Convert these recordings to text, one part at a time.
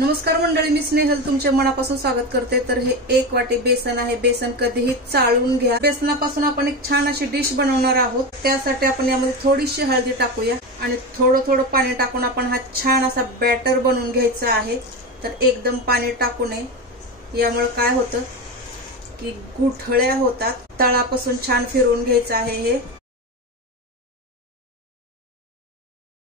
नमस्कार मंडळी, मी स्नेहल तुमच्या मनापासून स्वागत करते। तर हे 1 वाटी बेसन आहे। बेसन कधीही चाळून घ्या। बेसनापासून आपण एक छान अशी डिश बनवणार आहोत। त्यासाठी आपण यामध्ये थोडीशी हळदी टाकूया आणि थोडं थोडं पाणी टाकून आपण हा छान असा बॅटर बनवून घ्यायचा आहे। तर एकदम पाणी टाकू नये, यामुळे काय होतं की गुठळ्या होतात। तळापासून छान फिरवून घ्यायचं आहे। हे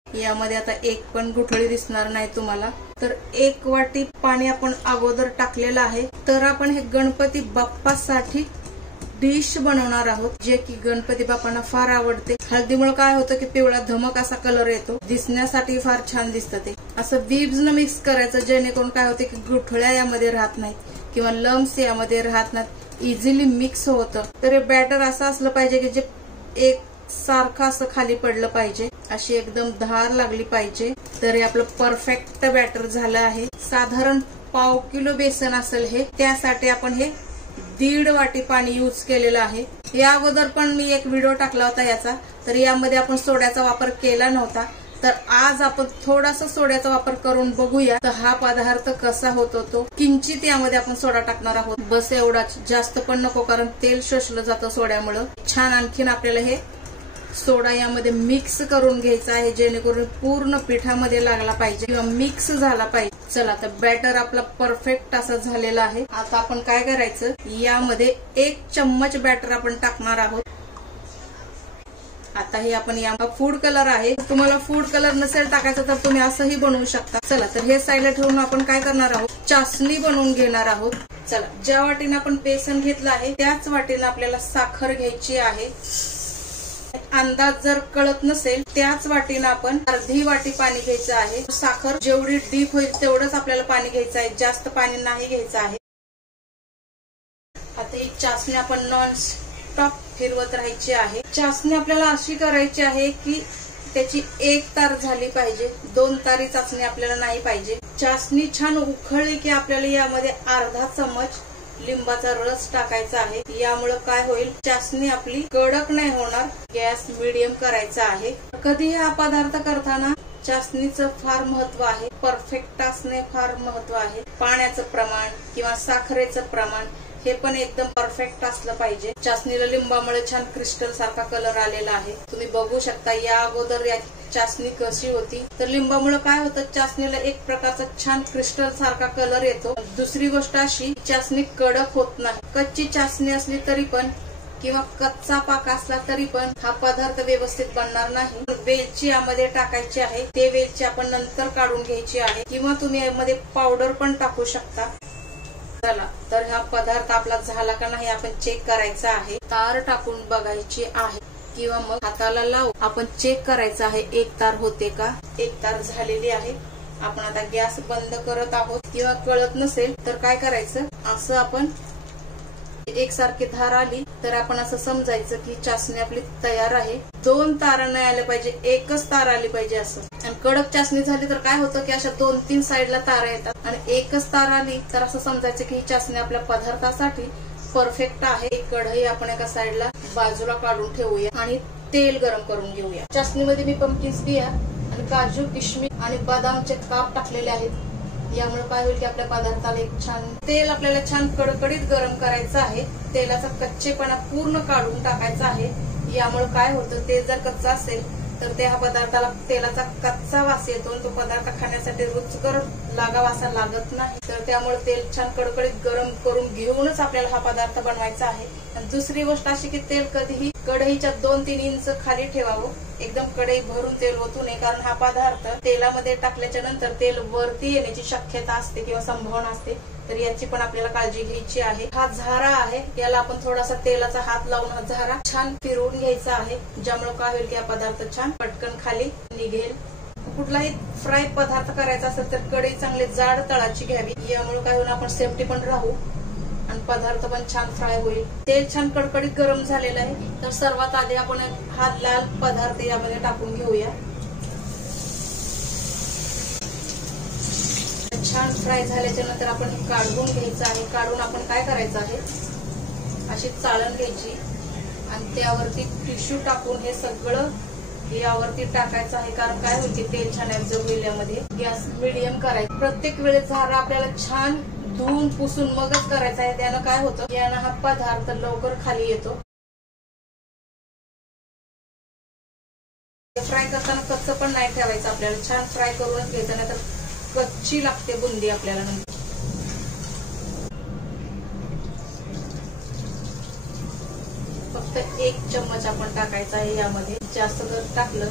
यामध्ये आता एक पण गुठळी दिसणार नाही तुम्हाला। तर 1 वाटी पाणी आपण अगोदर टाकलेलं आहे। तर आपण हे गणपती बाप्पासाठी डिश बनवणार आहोत, जे की गणपती बाप्पांना फार आवडते। हळदीमुळे काय होतं की पिवळा धमक असा कलर येतो, दिसण्यासाठी फार छान दिसतं। ते असं बीब्स न मिक्स करायचं, जेणेकरून काय होते की गुठळ्या यामध्ये राहत नाहीत किंवा लम्स यामध्ये राहत नाहीत, इझिली मिक्स होतं। तर हे बॅटर असं असलं पाहिजे की जे एक सारखं असं खाली पडलं पाहिजे, अशी एकदम धार लागली पाहिजे। तर हे आपलं परफेक्ट बॅटर झालं आहे। साधारण पाव किलो बेसन असेल हे, त्यासाठी आपण हे 1.5 वाटी पाणी यूज केलेलं आहे। या अगोदर पण मी एक व्हिडिओ टाकला होता याचा, तर यामध्ये आपण सोड्याचा वापर केला नव्हता। तर आज आपण थोडासा सोड्याचा वापर करून बघूया तर हा पदार्थ कसा होतो। तो किंचित यामध्ये आपण सोडा टाकणार आहोत, बस एवढाच, जास्त पण नको, कारण तेल शोषलं जातं सोड्यामुळे। छान आणखीन आपल्याला हे सोडा यामध्ये मिक्स करून घ्यायचा आहे, जेणेकरून पूर्ण पिठामध्ये लागला पाहिजे किंवा मिक्स झाला पाहिजे। चला, तर बॅटर आपला परफेक्ट असा झालेला आहे। आता आपण काय करायचं, यामध्ये 1 चम्मच बॅटर आपण टाकणार आहोत। आता हे आपण या फूड कलर आहे, तुम्हाला फूड कलर नसेल टाकायचं तर तुम्ही असंही बनवू शकता। चला, तर हे साईडला ठेवून आपण काय करणार आहोत, चासणी बनवून घेणार आहोत। चला, ज्या वाटीने आपण बेसन घेतलं आहे त्याच वाटीने आपल्याला साखर घ्यायची आहे। अंदाज जर कळत नसेल, त्याच वाटीने आपण अर्धी वाटी पाणी घ्यायचं आहे। साखर जेवढी डीप होईल तेवढंच आपल्याला पाणी घ्यायचं आहे, जास्त पाणी नाही घ्यायचं आहे। आता ही चासणी आपण नॉन स्टॉप फिरवत राहायची आहे। चासणी आपल्याला अशी करायची आहे की त्याची 1 तार झाली पाहिजे, 2 तारी चासणी आपल्याला नाही पाहिजे। चासणी छान उखळली की आपल्याला यामध्ये अर्धा चमच लिंबाचा रस टाकायचा आहे। यामुळे काय होईल, चासणी आपली कडक नाही होणार। गॅस मीडियम करायचा आहे। कधी हा पदार्थ करताना चासणीचं फार महत्व आहे, परफेक्ट असणे फार महत्व आहे। पाण्याचं प्रमाण किंवा साखरेचं प्रमाण हे पण एकदम परफेक्ट असलं पाहिजे। चासणीला लिंबामुळे छान क्रिस्टल सारखा कलर आलेला आहे, तुम्ही बघू शकता। या अगोदर या चासणी कशी होती, तर लिंबामुळे काय होतं, चासणीला एक प्रकारचा छान क्रिस्टल सारखा कलर येतो। दुसरी गोष्ट अशी, चासणी कडक होत नाही। कच्ची चासणी असली तरी पण किंवा कच्चा पाक असला तरी पण हा पदार्थ व्यवस्थित बनणार नाही। वेलची यामध्ये टाकायची आहे, ते वेलची आपण नंतर काढून घ्यायची आहे, किंवा तुम्ही यामध्ये पावडर पण टाकू शकता। चला, तर हा पदार्थ आपला झाला का नाही आपण चेक करायचा आहे। तार टाकून बघायची आहे किंवा मग हाताला लावून आपण चेक करायचं आहे 1 तार होते का। 1 तार झालेली आहे। आपण आता गॅस बंद करत आहोत। किंवा कळत नसेल तर काय करायचं, असं आपण एकसारखी धार आली तर आपण असं समजायचं की चासणी आपली तयार आहे। 2 तारा नाही आल्या पाहिजे, 1च तार आली पाहिजे असं। आणि कडक चासणी झाली तर काय होतं की अशा 2-3 साईडला तारा येतात, आणि 1च तार आली तर असं समजायचं की ही चासणी आपल्या पदार्थासाठी परफेक्ट आहे। कढई आपण एका साईडला बाजूला काढून ठेवूया आणि तेल गरम करून घेऊया। चासणीमध्ये मी पंपकिन बिया आणि काजू, किशमिश आणि बदामचे काप टाकलेले आहेत। यामुळे काय होईल की आपल्या पदार्थाला एक छान तेल आपल्याला छान कडकडीत गरम करायचं आहे। तेलाचा कच्चेपणा पूर्ण काढून टाकायचा आहे। यामुळे काय होतं, ते जर कच्चा असेल तर त्या पदार्थाला तेलाचा कच्चा वास येतो, तो पदार्थ खाण्यासाठी रुचकर लागावा असा लागत नाही। तर त्यामुळे तेल छान कडकडीत गरम करून घेऊनच आपल्याला हा पदार्थ बनवायचा आहे। आणि दुसरी गोष्ट अशी की तेल कधीही कढईच्या 2-3 इंच खाली ठेवावं, एकदम कढई भरून तेल ओतू नये, कारण हा पदार्थ तेलामध्ये टाकल्याच्या नंतर तेल वरती येण्याची शक्यता असते किंवा संभावना असते। तर याची पण आपल्याला काळजी घ्यायची आहे। हा झारा आहे, याला आपण थोडासा तेलाचा हात लावून हा झारा छान फिरवून घ्यायचा आहे, ज्यामुळे काय होईल की हा पदार्थ छान पटकन खाली निघेल। कुठलाही फ्राय पदार्थ करायचा असेल तर कढई चांगली जाड तळाची घ्यावी, यामुळे काय होईल आपण सेफ्टी पण राहू आणि पदार्थ पण छान फ्राय होईल। तेल छान कडकडीत गरम झालेलं आहे। तर सर्वात आधी आपण हा लाल पदार्थ यामध्ये टाकून घेऊया। छान फ्राय झाल्याच्या नंतर आपण हे काढून घ्यायचं आहे। काढून आपण काय करायचं आहे, अशी चाळण घ्यायची आणि त्यावरती टिश्यू टाकून हे सगळं यावरती टाकायचं आहे, कारण काय होईल की तेल छान ऍब्झॉर्ब होईल यामध्ये. गॅस मिडियम करायचा. प्रत्येक वेळेस झारा आपल्याला छान धुवून पुसून मगच करायचा आहे. त्यानं काय होतं, यानं हा पदार्थ लवकर खाली येतो. फ्राय करताना कच्चं पण नाही ठेवायचं आपल्याला, छान फ्राय करूनच घ्यायचं, नाही तर कच्ची लागते बुंदी आपल्याला नंतर. फक्त 1 चम्मच आपण टाकायचा आहे यामध्ये. जास्त जर टाकलं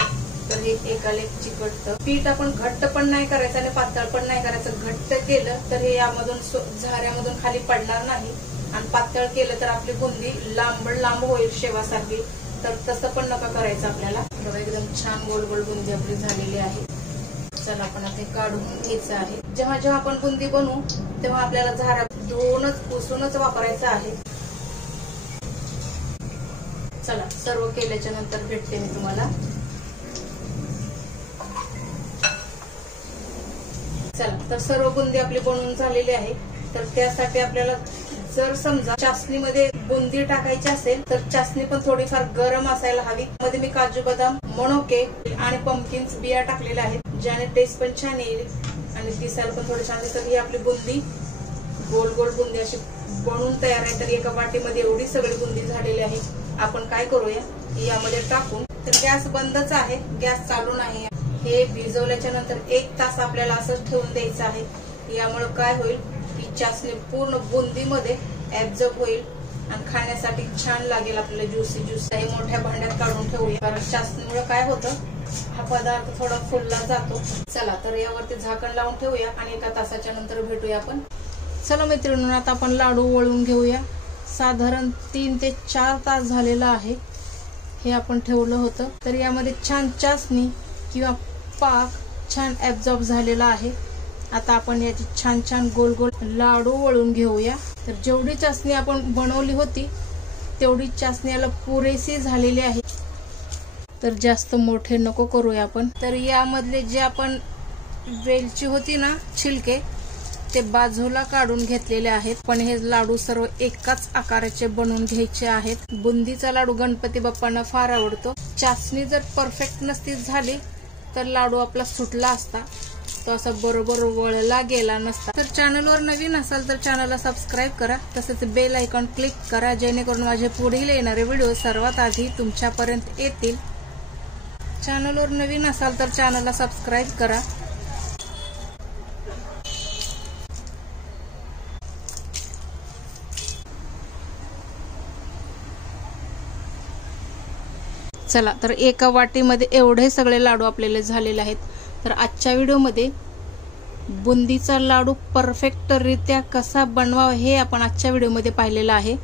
तर हे एकाला एक चिकटतं. पीठ आपण घट्ट पण नाही करायचं आणि पातळ पण नाही करायचं. घट्ट केलं तर हे यामधून झाऱ्यामधून खाली पडणार नाही, आणि पातळ केलं तर आपली बुंदी लांब होईल शेवासारखी. तर तसं पण नका करायचं आपल्याला. एकदम छान गोल गोल बुंदी आपली झालेली आहे. चला आपण आता काढून घ्यायचं आहे. जेव्हा जेव्हा आपण बुंदी बनवू तेव्हा आपल्याला झारा धुवूनच पुसूनच वापरायचं आहे. चला सर्व केल्याच्या नंतर भेटते मी तुम्हाला. चला तर सर्व बुंदी आपली बनवून झालेली आहे. तर त्यासाठी आपल्याला जर समजा चासणीमध्ये बुंदी टाकायची असेल तर चासणी पण थोडीफार गरम असायला हवी. मध्ये मी काजू बदाम, मनुके आणि पंपकिन्स बिया टाकलेल्या आहेत, ज्याने टेस्ट पण छान येईल आणि दिसायला पण थोडी छान दिसत. ही आपली बुंदी गोल गोल बुंदी अशी बनवून तयार आहे. तर एका वाटीमध्ये एवढी सगळी बुंदी झालेली आहे. आपण काय करूया, यामध्ये टाकून. तर गॅस बंदच आहे, गॅस चालू नाही. हे भिजवल्याच्या नंतर 1 तास आपल्याला असंच ठेवून द्यायचं आहे. यामुळे काय होईल की चासणी पूर्ण बुंदीमध्ये ऍब्झॉर्ब होईल आणि खाण्यासाठी छान लागेल आपल्याला. ज्युसी हे मोठ्या भांड्यात काढून ठेवूया, कारण चासणीमुळे काय होतं, हा पदार्थ थोडा फुलला जातो. चला तर यावरती झाकण लावून ठेवूया आणि 1 तासाच्या नंतर भेटूया आपण. चला मैत्रिणींनो, आता आपण लाडू वळून घेऊया. साधारण 3 ते 4 तास झालेलं आहे हे आपण ठेवलं होतं. तर यामध्ये छान चासणी किंवा पाक छान ऍब्झॉर्ब झालेला आहे. आता आपण याची छान छान गोल गोल लाडू वळून घेऊया. तर जेवढी चासणी आपण बनवली होती तेवढी चासणी याला पुरेशी झालेली आहे. तर जास्त मोठे नको करूया आपण. तर यामधले जे आपण वेलची होती ना छिलके, ते बाजूला काढून घेतलेले आहेत. पण हे लाडू सर्व एकाच आकाराचे बनवून घ्यायचे आहेत. बुंदीचा लाडू गणपती बाप्पांना फार आवडतो. चासणी जर परफेक्ट नसती झाली तर लाडू आपला सुटला असता, तो असा बरोबर वळला गेला नसता. तर चॅनलवर नवीन असाल तर चॅनलला सबस्क्राईब करा, तसेच बेल आयकॉन क्लिक करा, जेणेकरून माझे पुढील येणारे व्हिडिओ सर्वात आधी तुमच्यापर्यंत येतील. चॅनलवर नवीन असाल तर चॅनलला सबस्क्राईब करा. चला तर एका वाटीमध्ये एवढे सगळे लाडू आपल्याला झालेले आहेत. तर आजच्या व्हिडिओमध्ये बुंदीचा लाडू परफेक्टरित्या कसा बनवावा हे आपण आजच्या व्हिडिओमध्ये पाहिलेलं आहे.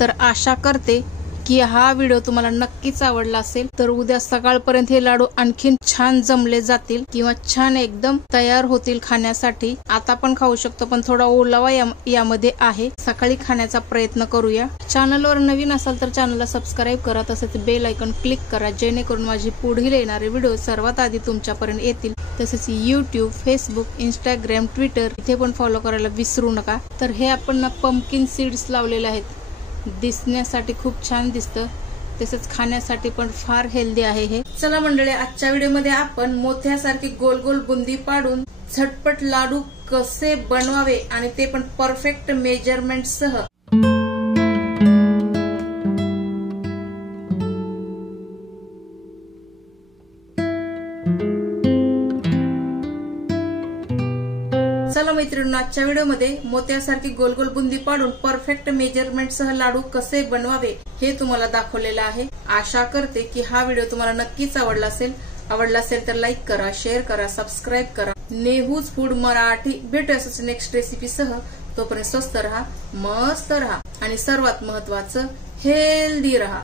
तर आशा करते की हा व्हिडिओ तुम्हाला नक्कीच आवडला असेल. तर उद्या सकाळपर्यंत हे लाडू आणखीन छान जमले जातील किंवा छान एकदम तयार होतील खाण्यासाठी. आता पण खाऊ शकतो, पण थोडा ओलावा यामध्ये आहे. सकाळी खाण्याचा प्रयत्न करूया. चॅनलवर नवीन असाल तर चॅनलला सबस्क्राईब करा, तसेच बेल आयकॉन क्लिक करा, जेणेकरून माझे पुढील येणारे व्हिडिओ सर्वात आधी तुमच्यापर्यंत येतील. तसेच यूट्यूब, फेसबुक, इंस्टाग्राम, ट्विटर इथे पण फॉलो करायला विसरू नका. तर हे आपण पंपकिन सीड्स लावलेले आहेत. दिसण्यासाठी खूप छान दिसतं, तसेच खाण्यासाठी पण फार हेल्दी आहे हे. चला मंडळी, आजच्या व्हिडिओमध्ये आपण मोत्यासारखी गोल गोल बुंदी पाडून झटपट लाडू कसे बनवावे आणि ते पण परफेक्ट मेजरमेंट सह चला मैत्रिणींनो, आजच्या व्हिडिओमध्ये मोत्यासारखी गोल गोल बुंदी पाडून परफेक्ट मेजरमेंट सह लाडू कसे बनवावे हे तुम्हाला दाखवलेलं आहे. आशा करते की हा व्हिडिओ तुम्हाला नक्कीच आवडला असेल तर लाईक करा, शेअर करा, सबस्क्राईब करा. नेहूज फूड मराठी भेटू असंच नेक्स्ट रेसिपी सह. तोपर्यंत स्वस्त रहा, मस्त रहा आणि सर्वात महत्वाचं हेल्दी रहा.